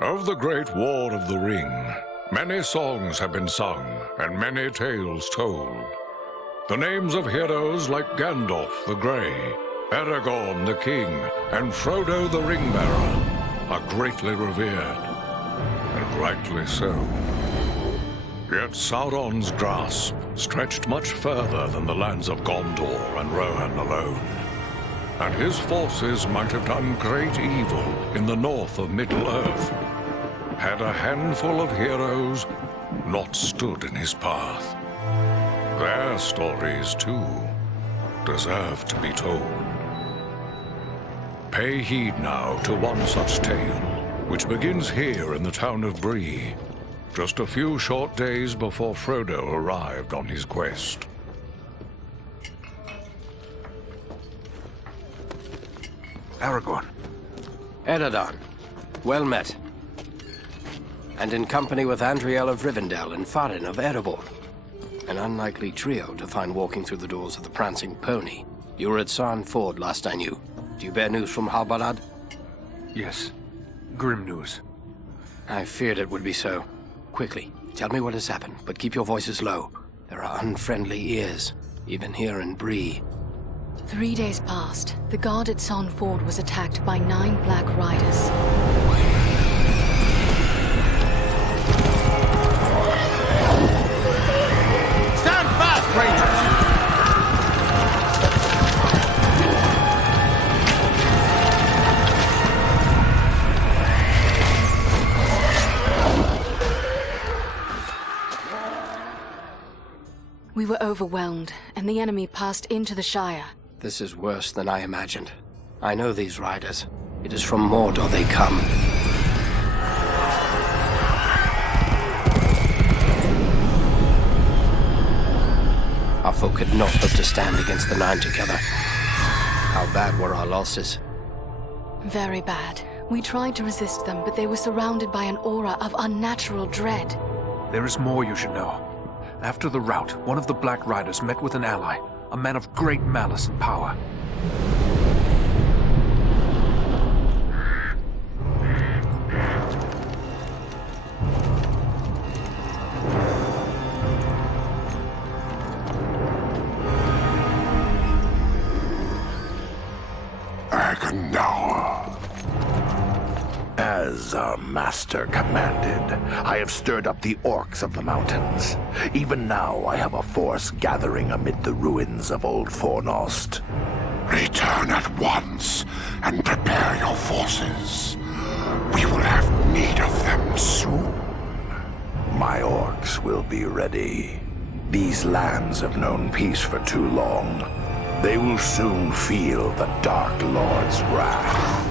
Of the Great War of the Ring, many songs have been sung and many tales told. The names of heroes like Gandalf the Grey, Aragorn the King, and Frodo the Ring-Bearer are greatly revered, and rightly so. Yet Sauron's grasp stretched much further than the lands of Gondor and Rohan alone, and his forces might have done great evil in the north of Middle-earth, had a handful of heroes not stood in his path. Their stories, too, deserve to be told. Pay heed now to one such tale, which begins here in the town of Bree, just a few short days before Frodo arrived on his quest. Aragorn. Eredon, well met. And in company with Andriel of Rivendell and Farin of Erebor. An unlikely trio to find walking through the doors of the Prancing Pony. You were at Sarn Ford last I knew. Do you bear news from Halbarad? Yes. Grim news. I feared it would be so. Quickly, tell me what has happened, but keep your voices low. There are unfriendly ears, even here in Bree. 3 days passed. The guard at Sarn Ford was attacked by 9 Black Riders. Stand fast, Rangers! We were overwhelmed, and the enemy passed into the Shire. This is worse than I imagined. I know these riders. It is from Mordor they come. Our folk could not hope to stand against the 9 together. How bad were our losses? Very bad. We tried to resist them, but they were surrounded by an aura of unnatural dread. There is more you should know. After the rout, one of the Black Riders met with an ally, a man of great malice and power. As our master commanded, I have stirred up the orcs of the mountains. Even now I have a force gathering amid the ruins of Old Fornost. Return at once and prepare your forces. We will have need of them soon. My orcs will be ready. These lands have known peace for too long. They will soon feel the Dark Lord's wrath.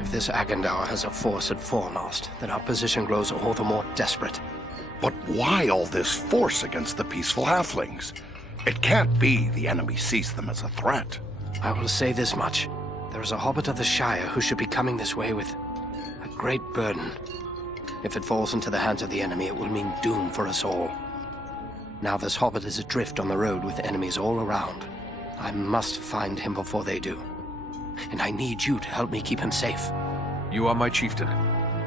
If this Agandaur has a force at Fornost, then our position grows all the more desperate. But why all this force against the peaceful halflings? It can't be the enemy sees them as a threat. I will say this much. There is a hobbit of the Shire who should be coming this way with a great burden. If it falls into the hands of the enemy, it will mean doom for us all. Now this hobbit is adrift on the road with enemies all around. I must find him before they do. And I need you to help me keep him safe. You are my chieftain.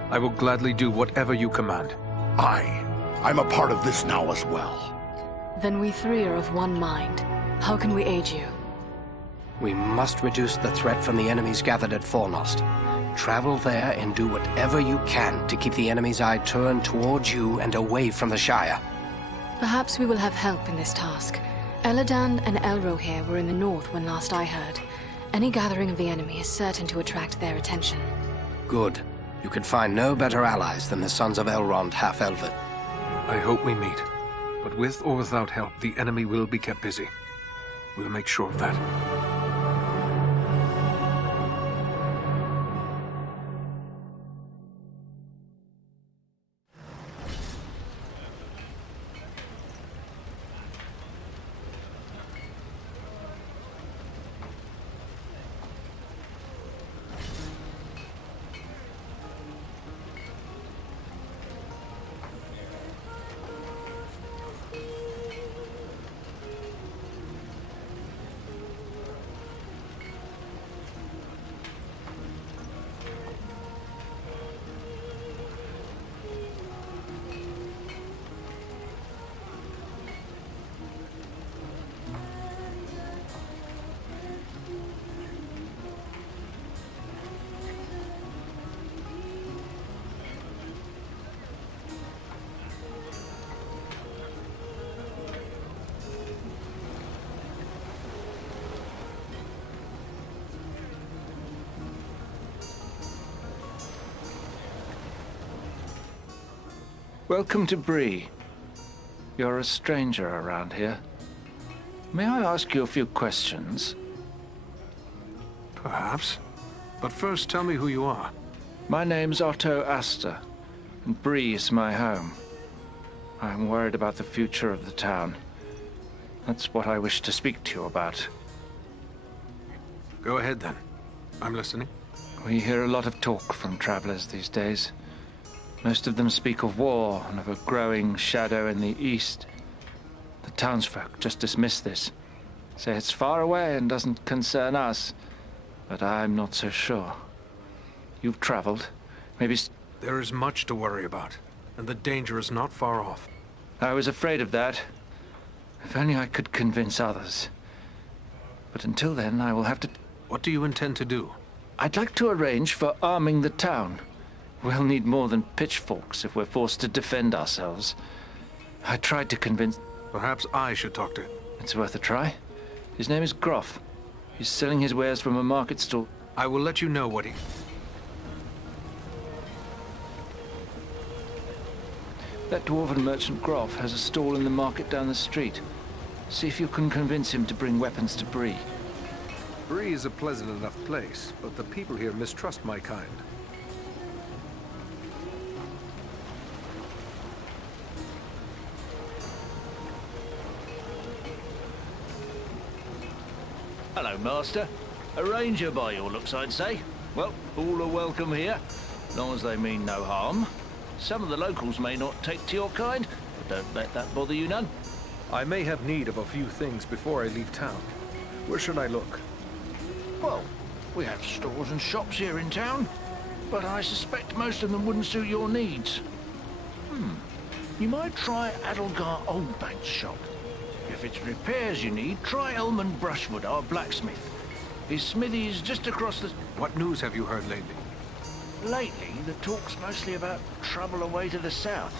I will gladly do whatever you command. I'm a part of this now as well. Then we 3 are of one mind. How can we aid you? We must reduce the threat from the enemies gathered at Fornost. Travel there and do whatever you can to keep the enemy's eye turned towards you and away from the Shire. Perhaps we will have help in this task. Eladan and Elrohir were in the north when last I heard. Any gathering of the enemy is certain to attract their attention. Good. You could find no better allies than the sons of Elrond half-elven. I hope we meet. But with or without help, the enemy will be kept busy. We'll make sure of that. Welcome to Bree. You're a stranger around here. May I ask you a few questions? Perhaps. But first, tell me who you are. My name's Otto Astor, and Bree is my home. I'm worried about the future of the town. That's what I wish to speak to you about. Go ahead, then. I'm listening. We hear a lot of talk from travelers these days. Most of them speak of war and of a growing shadow in the east. The townsfolk just dismiss this. Say it's far away and doesn't concern us. But I'm not so sure. You've traveled. Maybe... There is much to worry about, and the danger is not far off. I was afraid of that. If only I could convince others. But until then, I will have to... What do you intend to do? I'd like to arrange for arming the town. We'll need more than pitchforks if we're forced to defend ourselves. I tried to convince... Perhaps I should talk to him. It's worth a try. His name is Groff. He's selling his wares from a market stall. I will let you know what he... That dwarven merchant Groff has a stall in the market down the street. See if you can convince him to bring weapons to Bree. Bree is a pleasant enough place, but the people here mistrust my kind. Hello, Master. A ranger by your looks, I'd say. Well, all are welcome here, long as they mean no harm. Some of the locals may not take to your kind, but don't let that bother you none. I may have need of a few things before I leave town. Where should I look? Well, we have stores and shops here in town, but I suspect most of them wouldn't suit your needs. You might try Adelgar Oldbank's shop. If it's repairs you need, try Elman Brushwood, our blacksmith. His smithy is just across the... What news have you heard lately? Lately, the talk's mostly about trouble away to the south.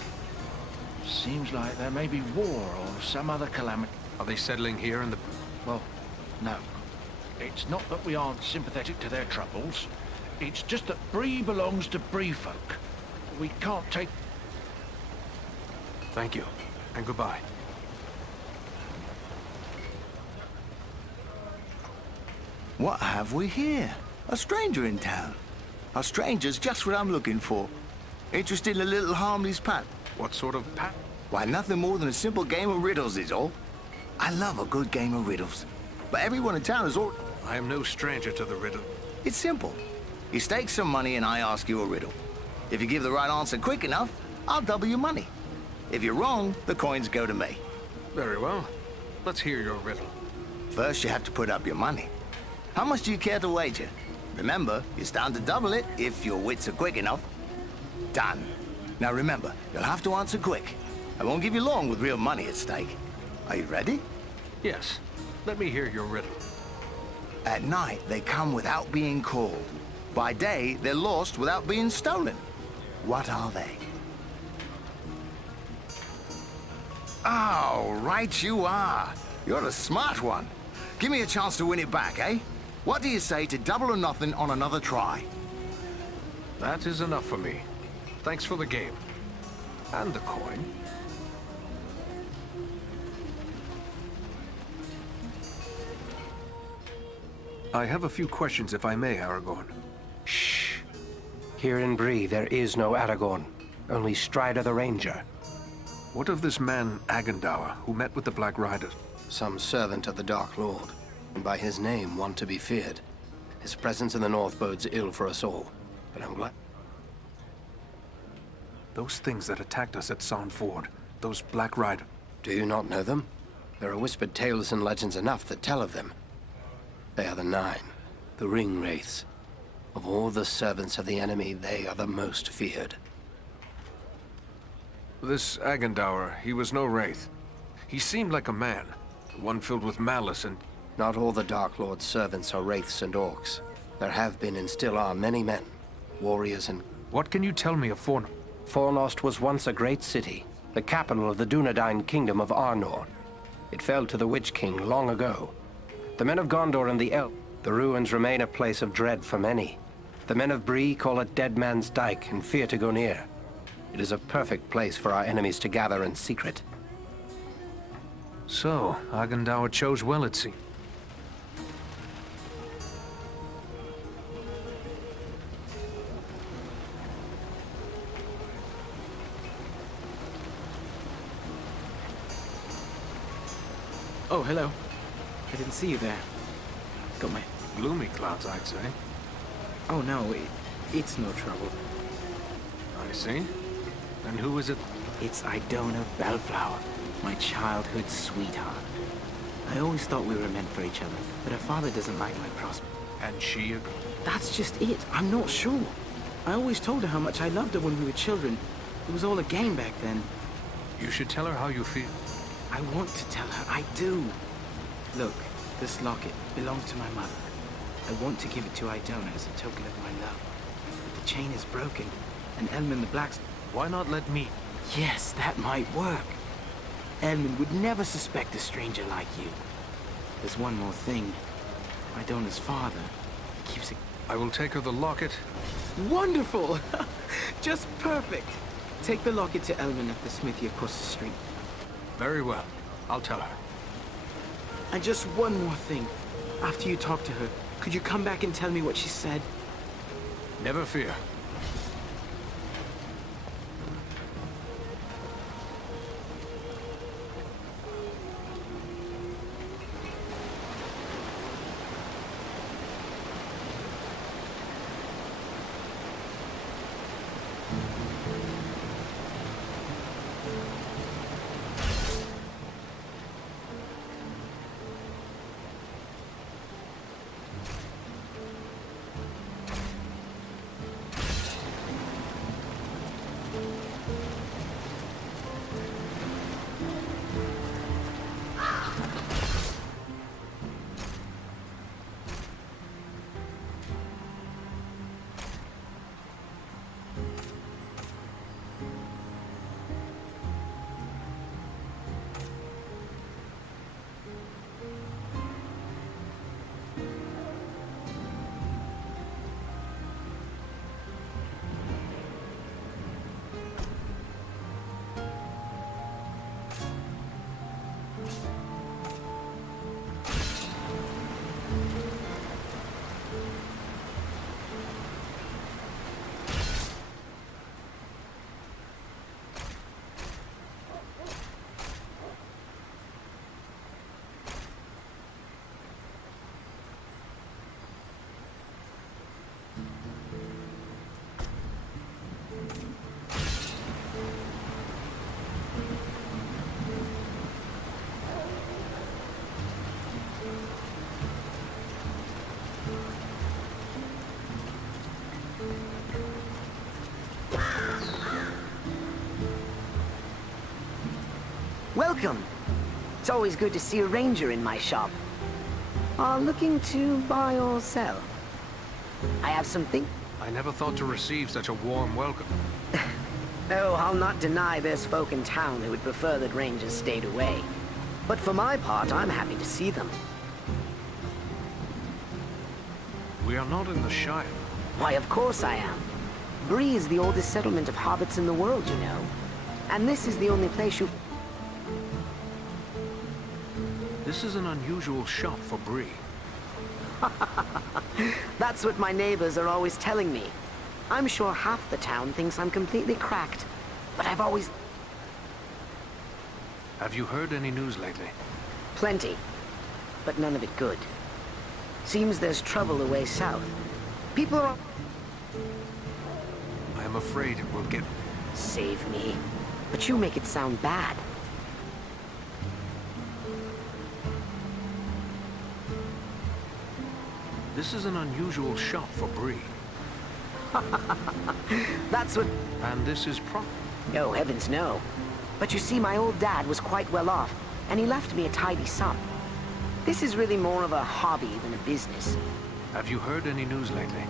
Seems like there may be war or some other calamity. Are they settling here in the... Well, no. It's not that we aren't sympathetic to their troubles. It's just that Bree belongs to Bree folk. We can't take... Thank you, and goodbye. What have we here? A stranger in town. A stranger's just what I'm looking for. Interested in a little harmless pat? What sort of pat? Why, nothing more than a simple game of riddles is all. I love a good game of riddles. But everyone in town is all... I am no stranger to the riddle. It's simple. You stake some money and I ask you a riddle. If you give the right answer quick enough, I'll double your money. If you're wrong, the coins go to me. Very well. Let's hear your riddle. First, you have to put up your money. How much do you care to wager? Remember, you stand to double it if your wits are quick enough. Done. Now remember, you'll have to answer quick. I won't give you long with real money at stake. Are you ready? Yes. Let me hear your riddle. At night, they come without being called. By day, they're lost without being stolen. What are they? Oh, right you are. You're a smart one. Give me a chance to win it back, eh? What do you say to double or nothing on another try? That is enough for me. Thanks for the game. And the coin. I have a few questions, if I may, Aragorn. Shh. Here in Bree, there is no Aragorn. Only Strider the Ranger. What of this man, Agendour, who met with the Black Riders? Some servant of the Dark Lord, and by his name one to be feared. His presence in the north bodes ill for us all, but I'm glad... Those things that attacked us at Son Ford, those Black Riders... Do you not know them? There are whispered tales and legends enough that tell of them. They are the Nine, the Ring Wraiths. Of all the servants of the enemy, they are the most feared. This Agendour, he was no wraith. He seemed like a man, one filled with malice and... Not all the Dark Lord's servants are wraiths and orcs. There have been and still are many men, warriors and... What can you tell me of Forno? Fornost was once a great city, the capital of the Dunedain kingdom of Arnor. It fell to the Witch King long ago. The men of Gondor and the Elf, the ruins remain a place of dread for many. The men of Bree call it Dead Man's Dyke and fear to go near. It is a perfect place for our enemies to gather in secret. So, Agendaur chose well, it seems. Oh, hello. I didn't see you there. Got my... Gloomy clouds, I'd say. Oh, no, it's no trouble. I see. And who is it? It's Idona Bellflower, my childhood sweetheart. I always thought we were meant for each other, but her father doesn't like my prospect. And she? That's just it. I'm not sure. I always told her how much I loved her when we were children. It was all a game back then. You should tell her how you feel. I want to tell her. I do. Look, this locket belongs to my mother. I want to give it to Idona as a token of my love. But the chain is broken, and Elman the Blacksmith... Why not let me? Yes, that might work. Elman would never suspect a stranger like you. There's one more thing. Idona's father keeps it... I will take her the locket. Wonderful! Just perfect. Take the locket to Elman at the smithy across the street. Very well. I'll tell her. And just one more thing. After you talk to her, could you come back and tell me what she said? Never fear. Welcome. It's always good to see a ranger in my shop. Looking to buy or sell? I have something. I never thought to receive such a warm welcome. Oh, I'll not deny there's folk in town who would prefer that rangers stayed away. But for my part, I'm happy to see them. We are not in the Shire. Why, of course I am. Bree is the oldest settlement of hobbits in the world, you know. And this is the only place you... This is an unusual shop for Bree. That's what my neighbors are always telling me. I'm sure half the town thinks I'm completely cracked. But I've always... Have you heard any news lately? Plenty. But none of it good. Seems there's trouble away south. People are... I am afraid it will get... Save me. But you make it sound bad. This is an unusual shop for Bree. That's what... And this is Oh, heavens no. But you see, my old dad was quite well off, and he left me a tidy sum. This is really more of a hobby than a business. Have you heard any news lately?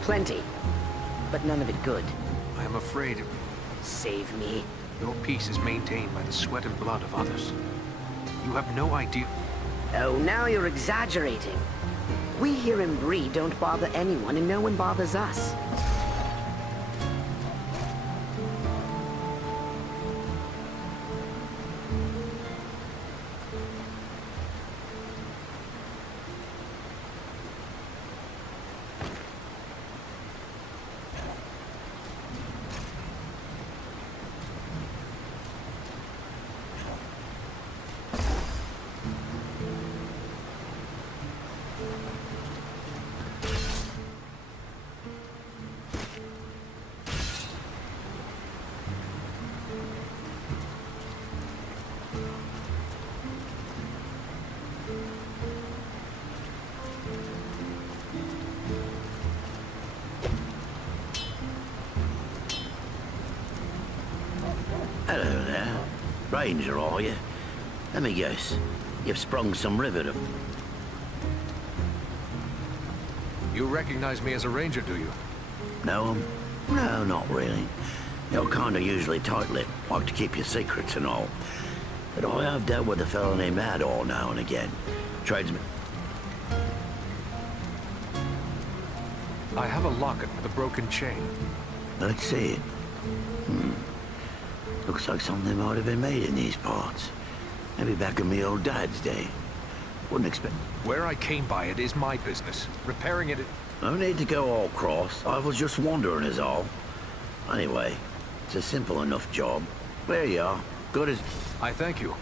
Plenty. But none of it good. I am afraid... Save me. Your peace is maintained by the sweat and blood of others. You have no idea... Oh, now you're exaggerating. We here in Bree don't bother anyone, and no one bothers us. ranger, are you? Let me guess. You've sprung some rivet of... You recognize me as a ranger, do you? Know 'em? No, not really. You're kinda usually tight-lipped, like to keep your secrets and all. But I have dealt with a fellow named Ador now and again. Tradesman. I have a locket with a broken chain. Let's see it. Looks like something might have been made in these parts. Maybe back in me old dad's day. Wouldn't expect... Where I came by it is my business. Repairing it... No need to go all cross. I was just wondering is all. Anyway, it's a simple enough job. There you are. Good as... I thank you.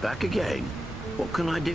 Back again? What can I do?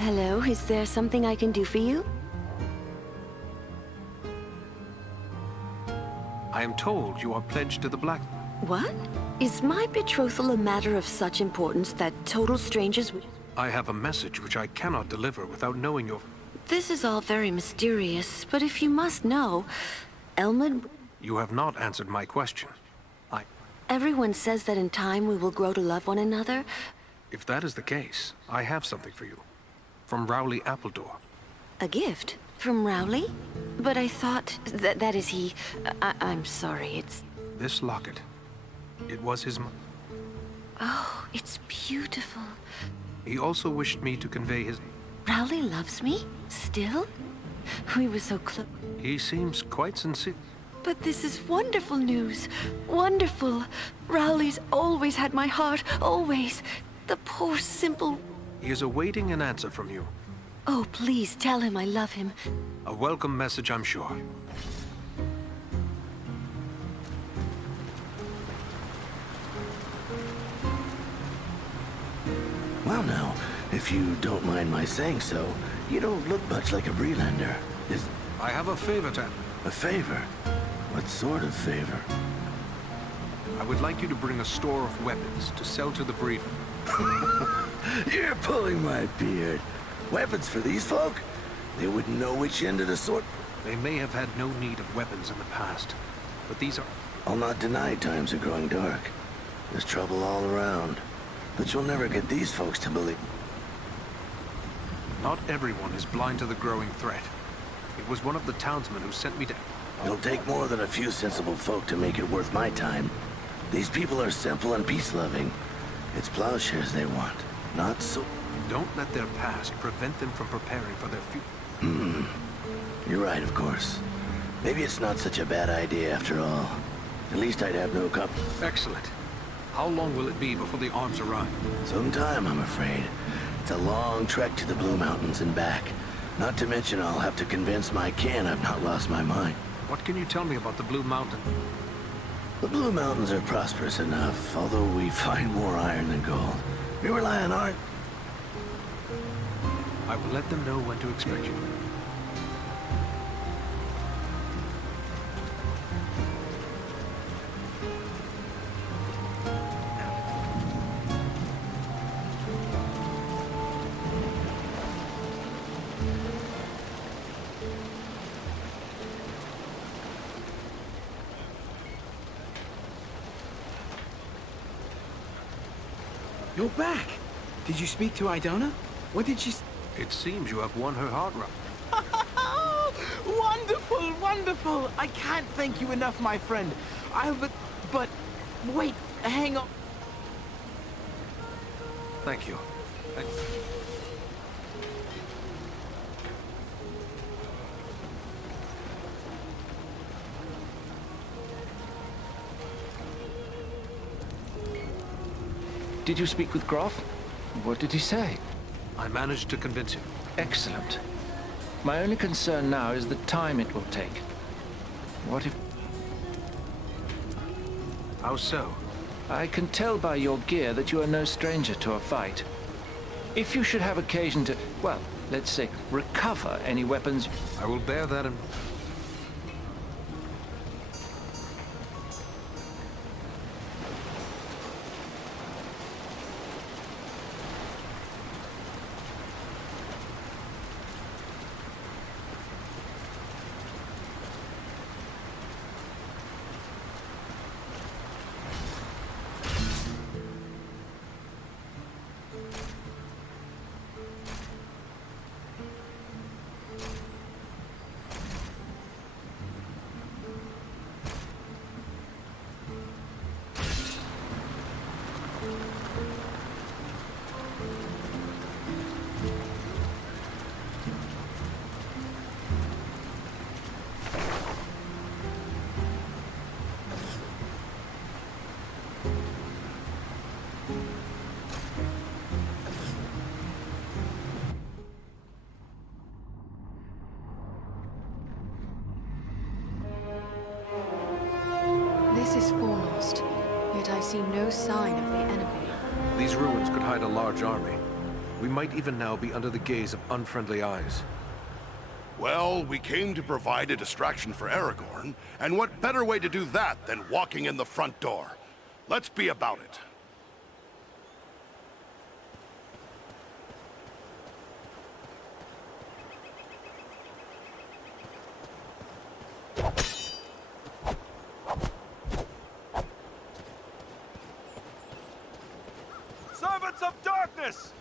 Hello, is there something I can do for you? I am told you are pledged to the Black... What? Is my betrothal a matter of such importance that total strangers would... I have a message which I cannot deliver without knowing your... This is all very mysterious, but if you must know, Elmund... You have not answered my question. Everyone says that in time we will grow to love one another. If that is the case, I have something for you. From Rowley Appledore. A gift? From Rowley? But I thought that is he... I'm sorry, it's... This locket. It was his... Oh, it's beautiful. He also wished me to convey his... Rowley loves me? Still? We were so close. He seems quite sincere. But this is wonderful news. Wonderful. Rowley's always had my heart, always. The poor, simple... He is awaiting an answer from you. Oh, please tell him I love him. A welcome message, I'm sure. Well now, if you don't mind my saying so, you don't look much like a Breelander. I have a favor to... A favor? What sort of favor? I would like you to bring a store of weapons to sell to the breeder. You're pulling my beard. Weapons for these folk? They wouldn't know which end of the sword... They may have had no need of weapons in the past, but these are... I'll not deny times are growing dark. There's trouble all around. But you'll never get these folks to believe... Not everyone is blind to the growing threat. It was one of the townsmen who sent me to... It'll take more than a few sensible folk to make it worth my time. These people are simple and peace-loving. It's plowshares they want, not so... Don't let their past prevent them from preparing for their future. You're right, of course. Maybe it's not such a bad idea after all. At least I'd have no cup. Excellent. How long will it be before the arms arrive? Some time, I'm afraid. It's a long trek to the Blue Mountains and back. Not to mention I'll have to convince my kin I've not lost my mind. What can you tell me about the Blue Mountain? The Blue Mountains are prosperous enough, although we find more iron than gold. We rely on art. I will let them know when to expect you. You're back! Did you speak to Idona? What did she... It seems you have won her heart, Rob. Wonderful, wonderful! I can't thank you enough, my friend. But... Wait, hang on. Thank you. Did you speak with Groff? What did he say? I managed to convince him. Excellent. My only concern now is the time it will take. What if... How so? I can tell by your gear that you are no stranger to a fight. If you should have occasion to, well, let's say, recover any weapons... I will bear that in... This is foremost, yet I see no sign of the enemy. These ruins could hide a large army. We might even now be under the gaze of unfriendly eyes. Well, we came to provide a distraction for Aragorn, and what better way to do that than walking in the front door? Let's be about it. Servants of darkness!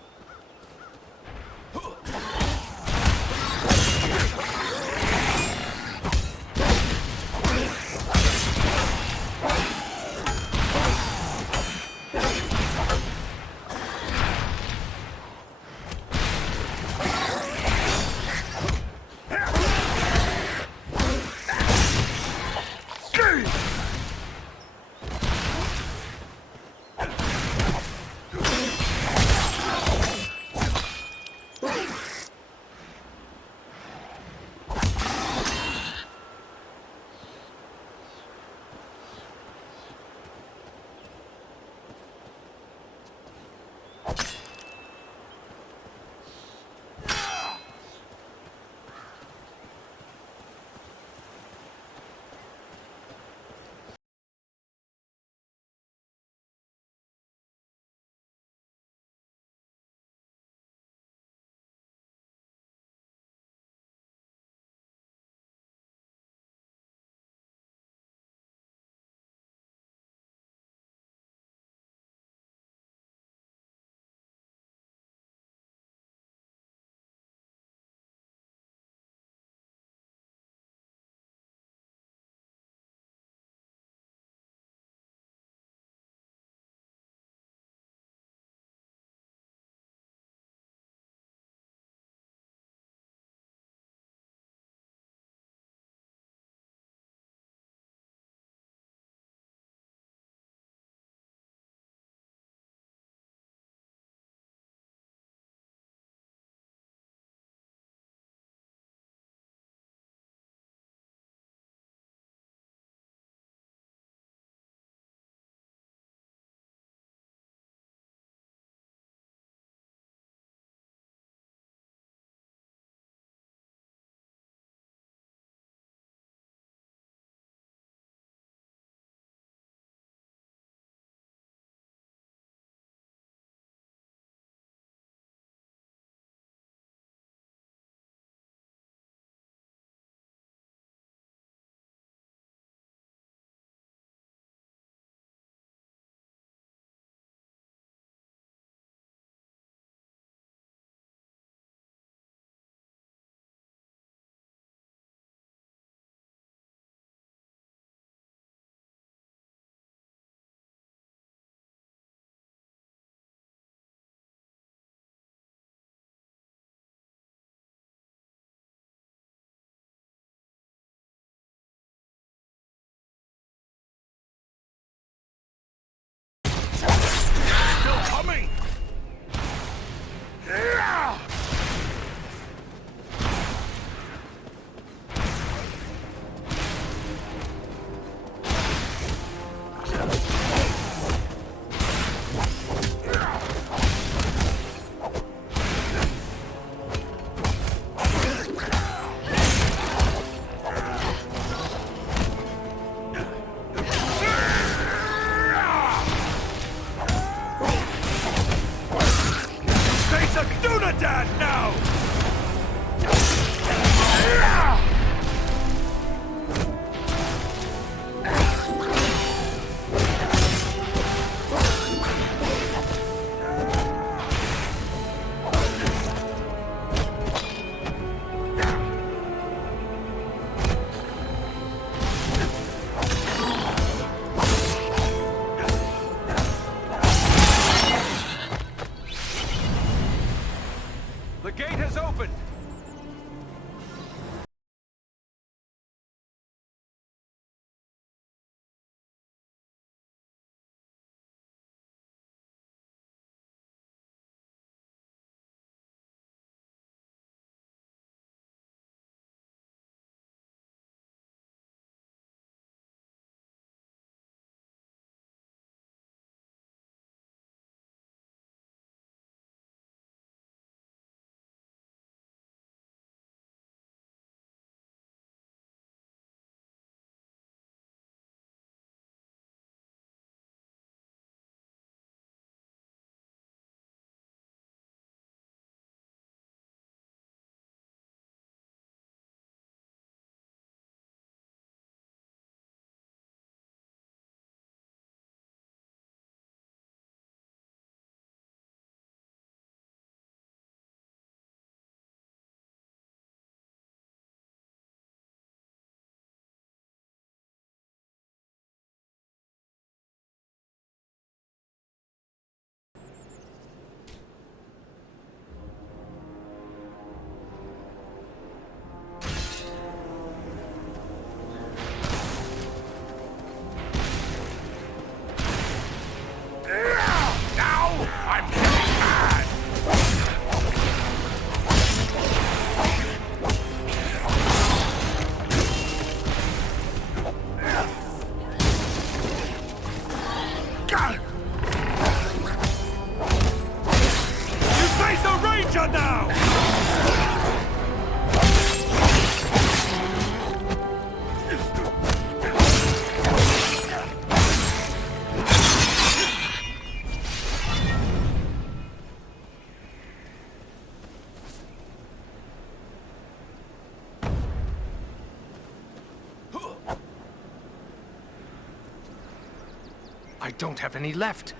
I don't have any left.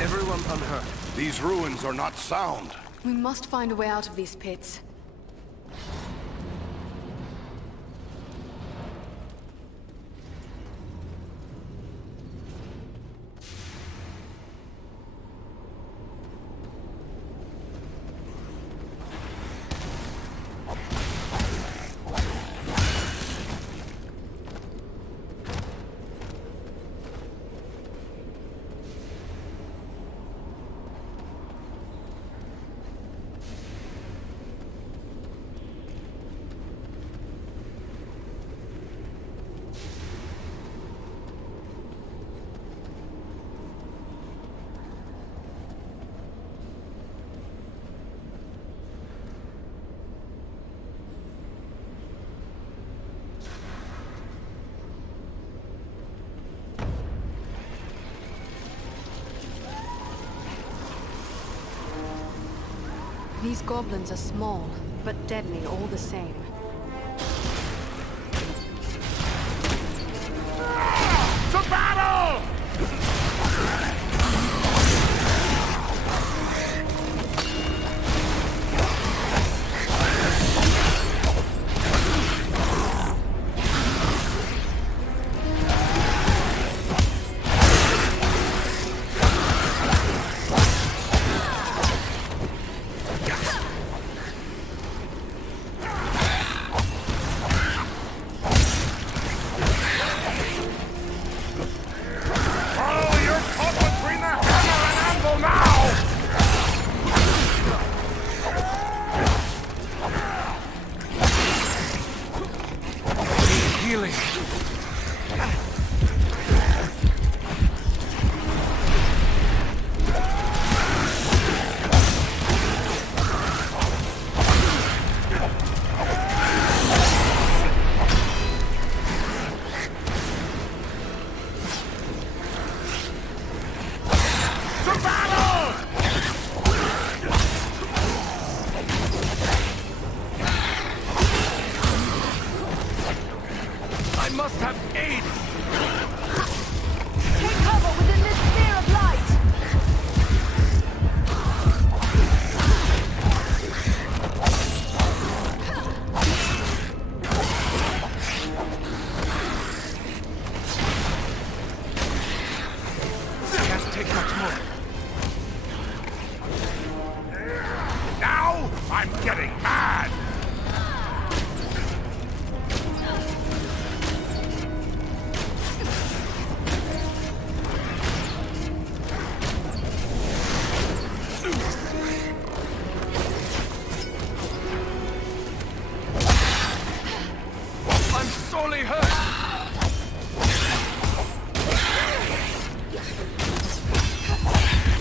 Everyone unhurt. These ruins are not sound. We must find a way out of these pits. These goblins are small, but deadly all the same. To battle! I must have aid! Take cover within this sphere of light! Can't take much more. Now I'm getting mad! I'm sorely hurt!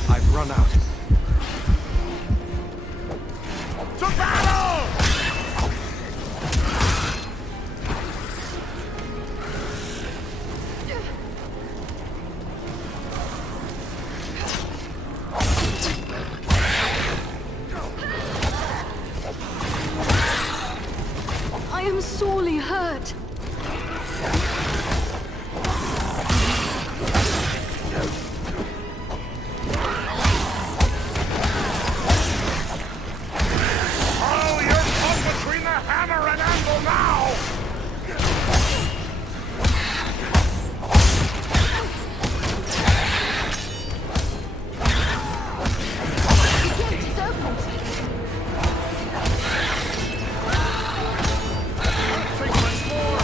I've run out. To battle! I am sorely hurt. Oh, you're caught between the hammer and anvil now! The gate is opened. Take much more!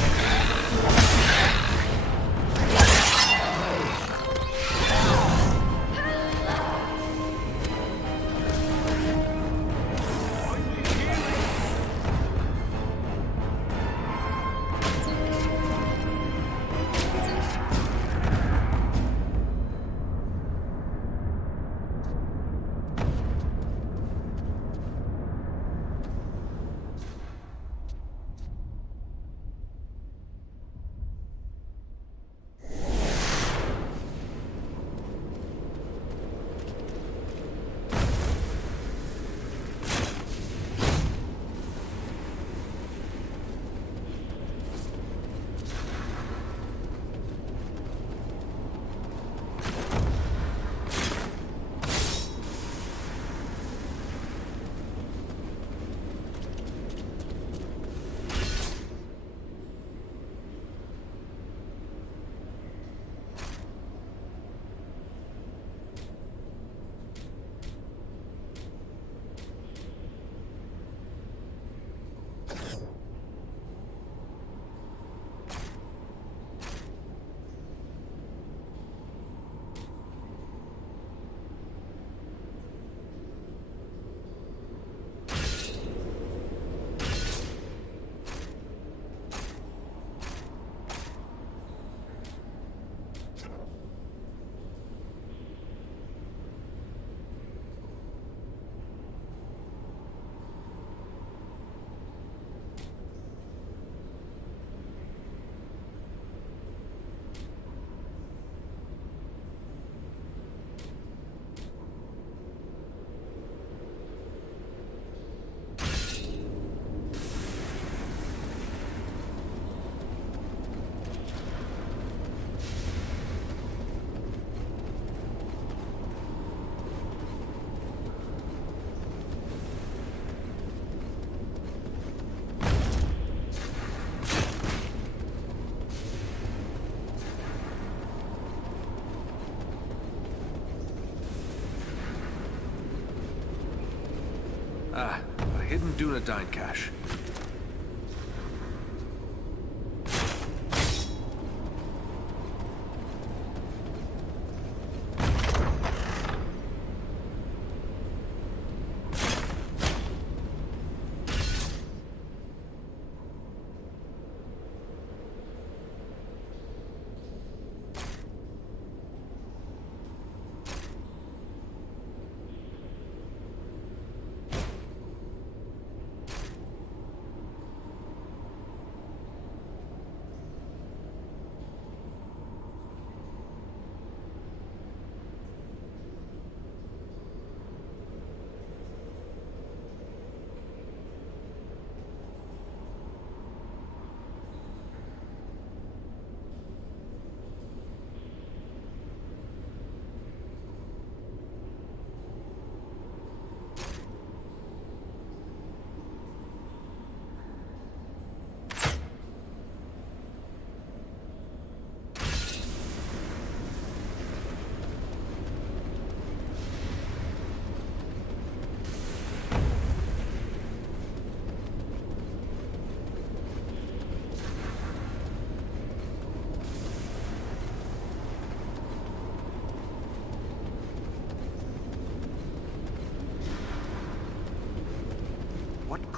Ah, a hidden Dunedain cache.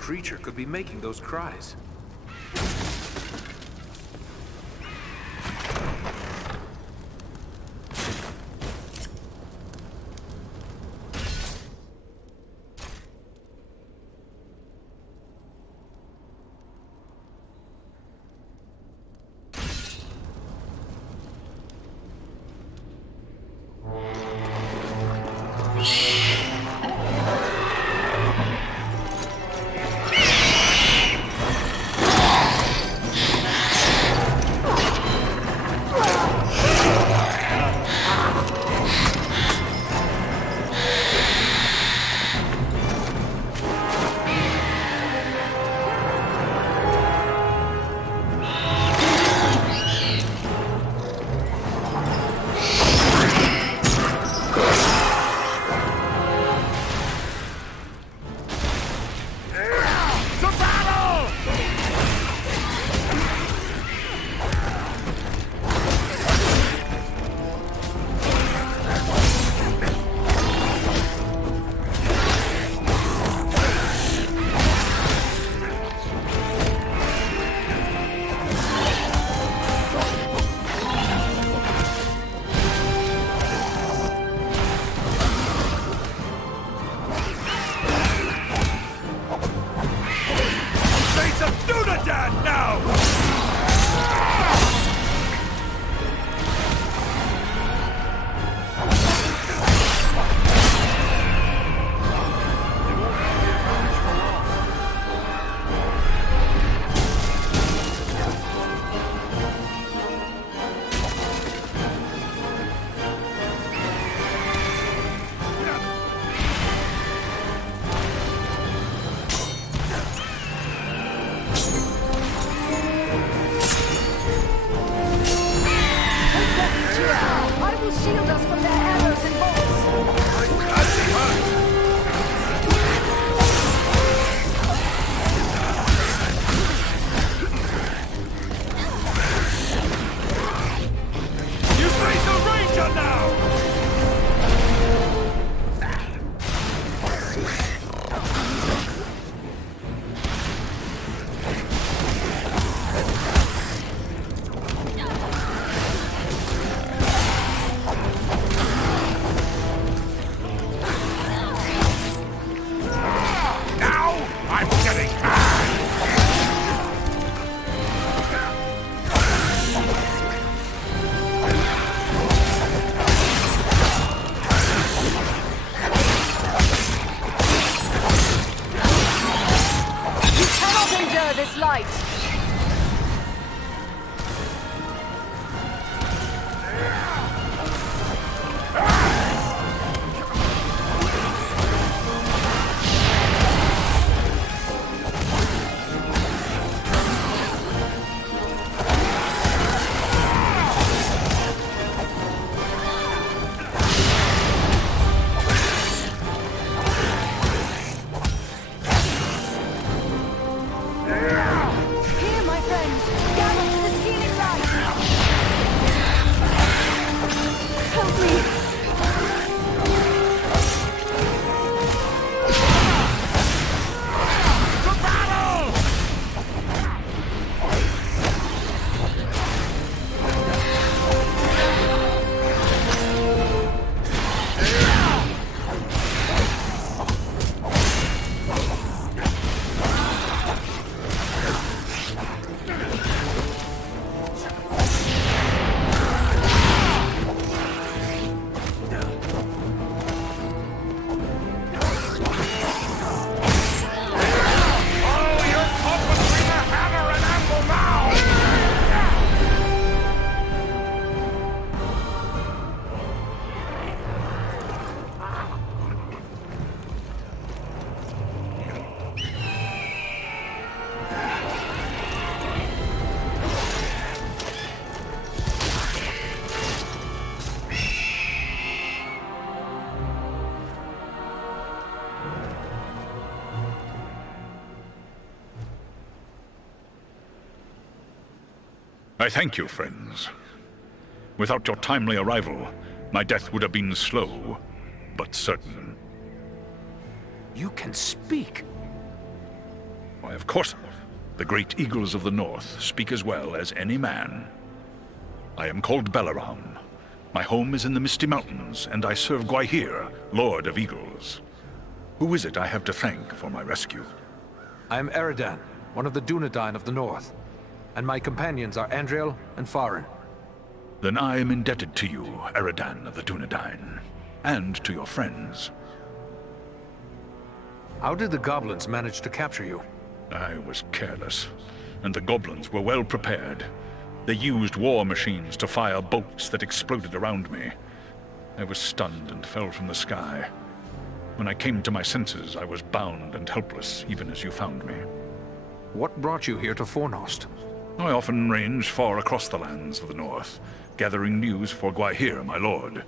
creature could be making those cries? I thank you, friends. Without your timely arrival, my death would have been slow, but certain. You can speak. Why, of course. The great eagles of the north speak as well as any man. I am called Balaram. My home is in the Misty Mountains, and I serve Gwaihir, Lord of Eagles. Who is it I have to thank for my rescue? I am Eridan, one of the Dunedain of the north, and my companions are Andriel and Farin. Then I am indebted to you, Eridan of the Dunedain, and to your friends. How did the goblins manage to capture you? I was careless, and the goblins were well prepared. They used war machines to fire bolts that exploded around me. I was stunned and fell from the sky. When I came to my senses, I was bound and helpless, even as you found me. What brought you here to Fornost? I often range far across the lands of the north, gathering news for Gwaihir, my lord.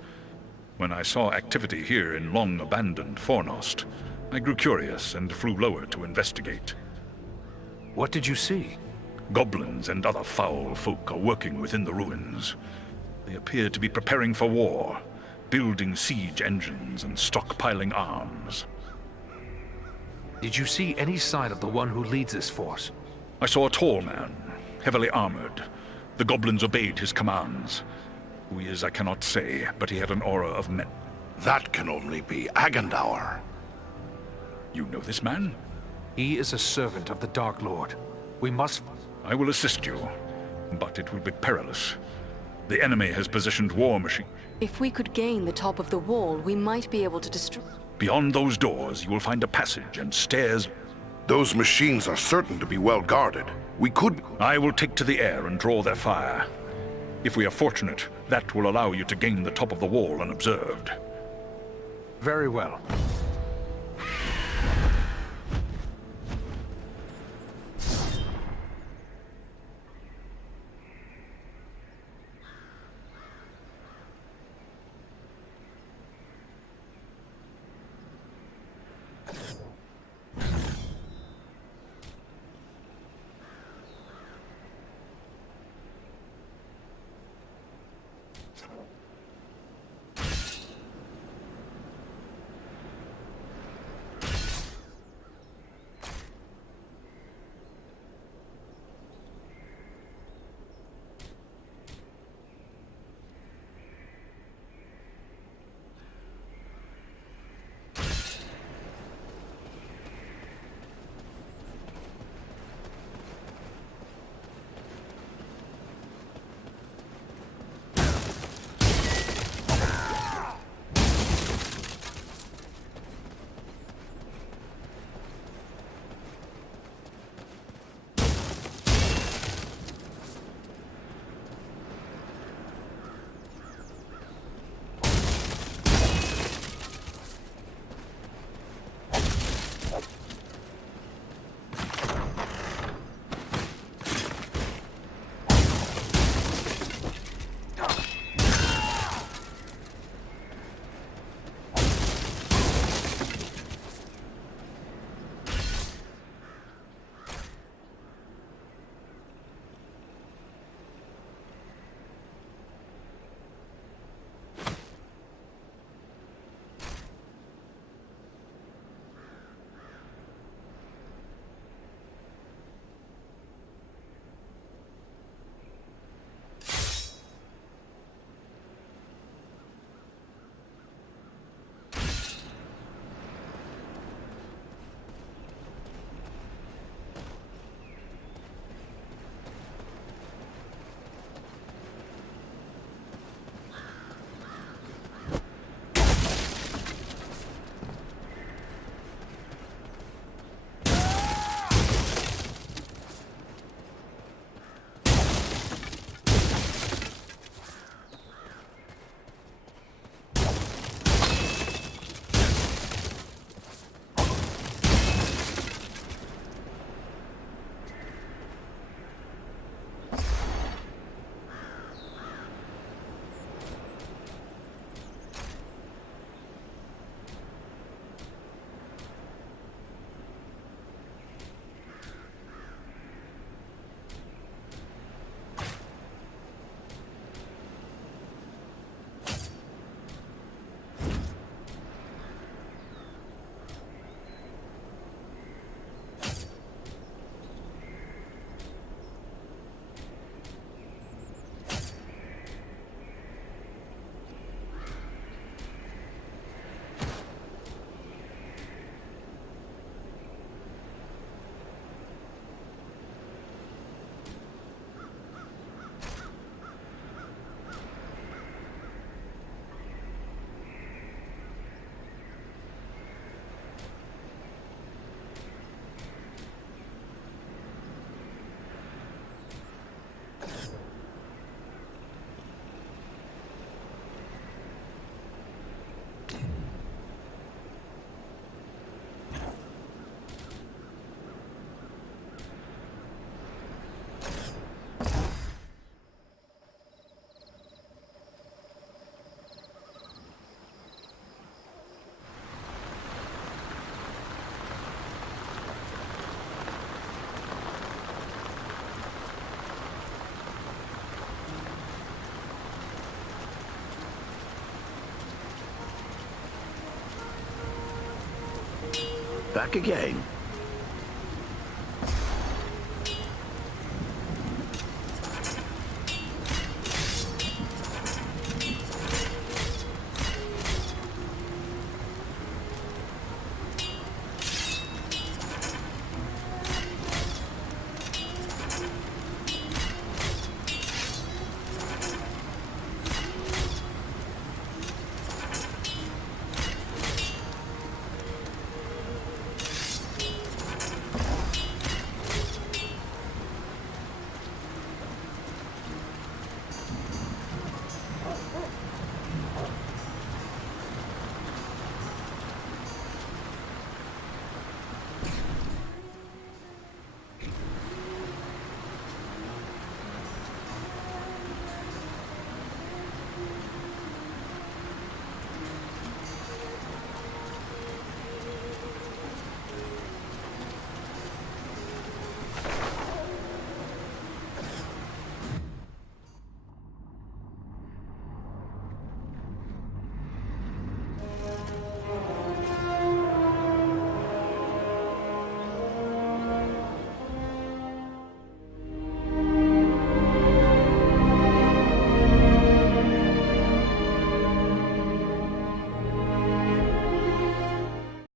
When I saw activity here in long-abandoned Fornost, I grew curious and flew lower to investigate. What did you see? Goblins and other foul folk are working within the ruins. They appear to be preparing for war, building siege engines and stockpiling arms. Did you see any sign of the one who leads this force? I saw a tall man, heavily armored. The goblins obeyed his commands. Who he is, I cannot say, but he had an aura of men. That can only be Agandaur. You know this man? He is a servant of the Dark Lord. We must... I will assist you, but it will be perilous. The enemy has positioned war machines. If we could gain the top of the wall, we might be able to destroy... Beyond those doors, you will find a passage and stairs. Those machines are certain to be well guarded. We could... I will take to the air and draw their fire. If we are fortunate, that will allow you to gain the top of the wall unobserved. Very well. Back again?